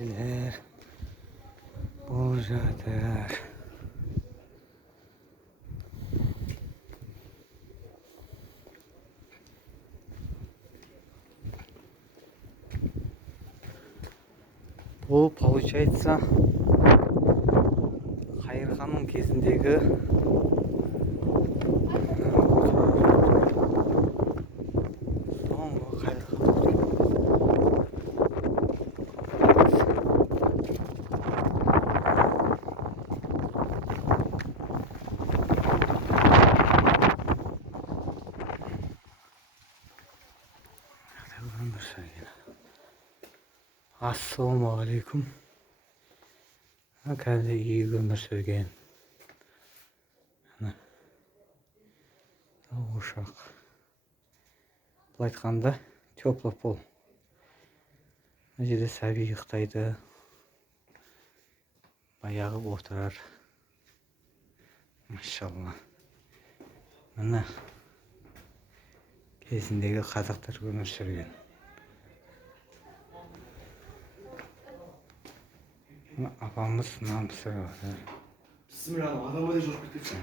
Kişiler buradadır. Bu получается Кайырханның кезіндегі соңғы Кайырхан. Ассалаумағалейкум. Қазір iyi өмір сүрген ошақ. Бұл айтқанда теплый пол. Мына жерде сәби ұйықтайды, баяғы отырар. Машалла. Мына кезіндегі қазақтар өмір сүрген. Апамыз намысы бар. Bismillah, adam öyle coşkut etsin.